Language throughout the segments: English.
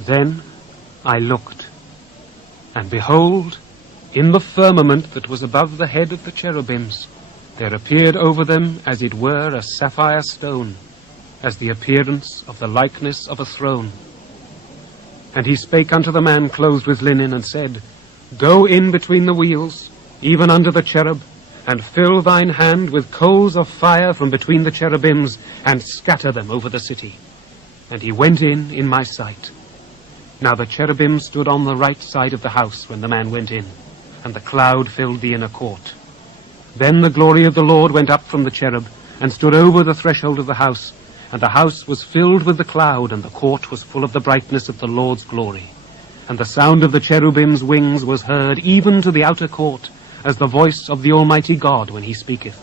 Then I looked, and behold, in the firmament that was above the head of the cherubims, there appeared over them as it were a sapphire stone, as the appearance of the likeness of a throne. And he spake unto the man clothed with linen, and said, Go in between the wheels, even under the cherub, and fill thine hand with coals of fire from between the cherubims, and scatter them over the city. And he went in my sight. Now the cherubim stood on the right side of the house when the man went in, and the cloud filled the inner court. Then the glory of the Lord went up from the cherub, and stood over the threshold of the house, and the house was filled with the cloud, and the court was full of the brightness of the Lord's glory. And the sound of the cherubim's wings was heard even to the outer court, as the voice of the Almighty God when he speaketh.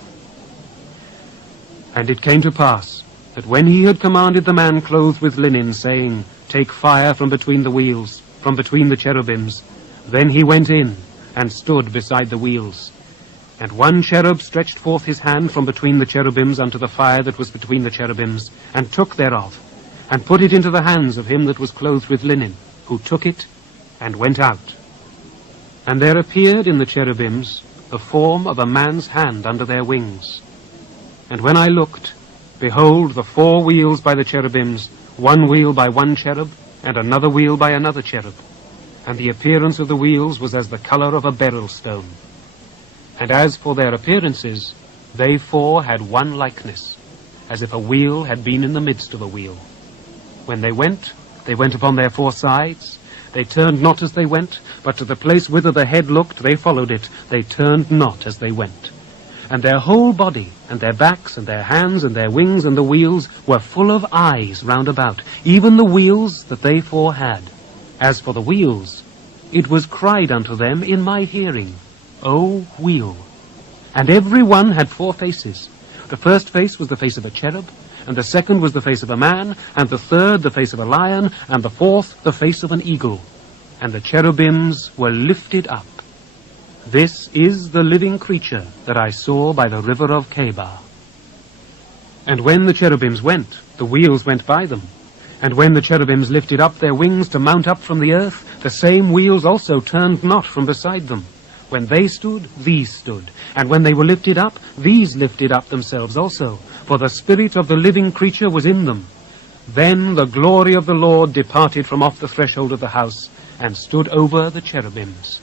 And it came to pass, that when he had commanded the man clothed with linen, saying, Take fire from between the wheels, from between the cherubims, then he went in, and stood beside the wheels. And one cherub stretched forth his hand from between the cherubims unto the fire that was between the cherubims, and took thereof, and put it into the hands of him that was clothed with linen, who took it, and went out. And there appeared in the cherubims the form of a man's hand under their wings. And when I looked, behold, the 4 wheels by the cherubims, one wheel by one cherub, and another wheel by another cherub. And the appearance of the wheels was as the color of a beryl stone. And as for their appearances, they 4 had one likeness, as if a wheel had been in the midst of a wheel. When they went upon their 4 sides. They turned not as they went, but to the place whither the head looked, they followed it. They turned not as they went. And their whole body, and their backs, and their hands, and their wings, and the wheels, were full of eyes round about, even the wheels that they 4 had. As for the wheels, it was cried unto them in my hearing, O wheel. And every one had 4 faces. The first face was the face of a cherub, and the second was the face of a man, and the third the face of a lion, and the fourth the face of an eagle. And the cherubims were lifted up. This is the living creature that I saw by the river of Chebar. And when the cherubims went, the wheels went by them. And when the cherubims lifted up their wings to mount up from the earth, the same wheels also turned not from beside them. When they stood, these stood. And when they were lifted up, these lifted up themselves also. For the spirit of the living creature was in them. Then the glory of the Lord departed from off the threshold of the house, and stood over the cherubims.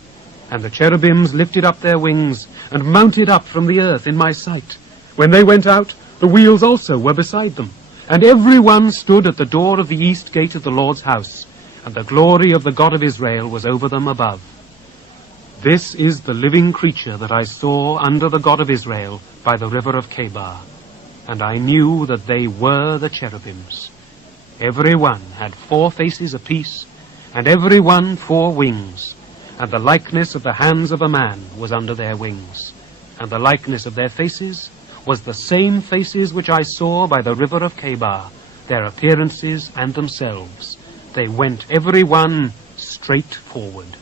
And the cherubims lifted up their wings, and mounted up from the earth in my sight. When they went out, the wheels also were beside them. And every one stood at the door of the east gate of the Lord's house. And the glory of the God of Israel was over them above. This is the living creature that I saw under the God of Israel by the river of Chebar. And I knew that they were the cherubims. Every one had 4 faces apiece, and every one 4 wings. And the likeness of the hands of a man was under their wings. And the likeness of their faces was the same faces which I saw by the river of Chebar, their appearances and themselves. They went every one straight forward.